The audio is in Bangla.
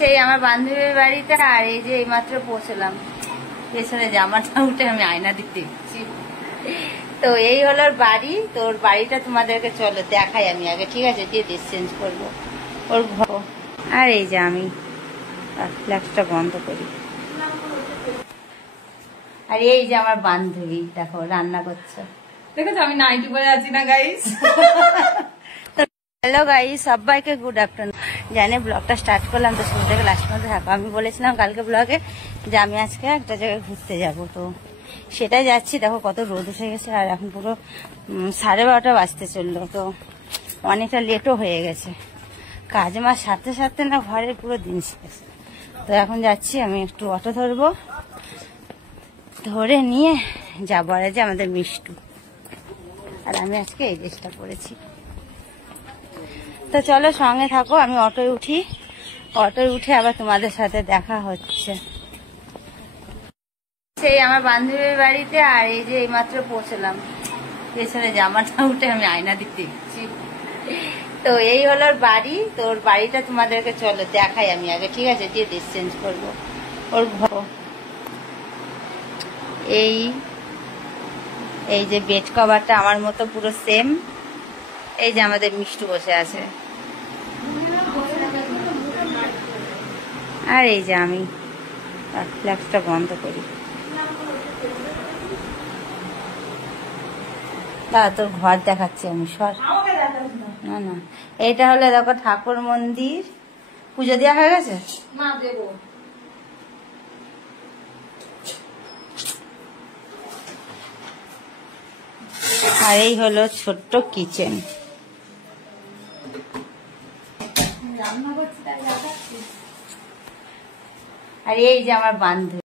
সেই আমার বান্ধবীর বাড়িতে, আর এই যে এইমাত্র পৌঁছলাম। পেছনে জামাটা উঠে আমি আয়না দিতে দিচ্ছি। তো এই হলো ওর বাড়ি। তো ওর বাড়িটা তোমাদেরকে চলো দেখাই আমি আগে, ঠিক আছে? দিয়ে ড্রেস চেঞ্জ করবো। ওর ঘর, আর এই যে আমি ফ্ল্যাক্সটা বন্ধ করি। আর এই যে আমার বান্ধবী, দেখো রান্না করছে। দেখেছো আমি নাইটি পরে আছি না গাইস। হ্যালো গাইস, সবাইকে গুড আফটারনুন। জানে ব্লগটা স্টার্ট করলাম, তো শুরু থেকে লাস্ট পর্যন্ত থাকো। আমি বলেছিলাম কালকে ব্লগে যে আমি আজকে একটা জায়গায় ঘুরতে যাব, তো সেটাই যাচ্ছি। দেখো কত রোদ উঠে গেছে, আর এখন পুরো 12:30 বাজতে চললো। তো অনেকটা লেটও হয়ে গেছে। কাজ মার সাথে সাথে না ঘরের পুরো দিন শেষ। তো এখন যাচ্ছি, আমি একটু অটো ধরবো, ধরে নিয়ে যাবো। আর যে আমাদের মিষ্টু, আর আমি আজকে এই ড্রেসটা পরেছি। তো চলো সঙ্গে থাকো, আমি অটোয় উঠি। অটোয় উঠে আবার তোমাদের সাথে দেখা হচ্ছে। সেই আমার বান্ধবীর বাড়িতে, আর এই যে এইমাত্র পৌঁছলাম। পেছনে জামাটা উঠে আমি আয়না দিতে দিচ্ছি। তো এই হলো ওর বাড়ি। তো ওর বাড়িটা তোমাদেরকে চলো দেখাই আমি আগে, ঠিক আছে? দিয়ে ড্রেস চেঞ্জ করবো। ওর ঘর, এই যে বেড কভারটা আমার মতো পুরো সেম। এই যে আমাদের মিষ্টু বসে আছে, আর এই যে আমি ফ্ল্যাক্সটা বন্ধ করি। তা তোর ঘর দেখাচ্ছি আমি, সর। না না, এইটা হলো দেখো ঠাকুর মন্দির। পুজো দেওয়া হয়ে গেছে? মা দেবো। আর এই হলো ছোট্ট কিচেন। আর এই যে আমার বান্ধবী।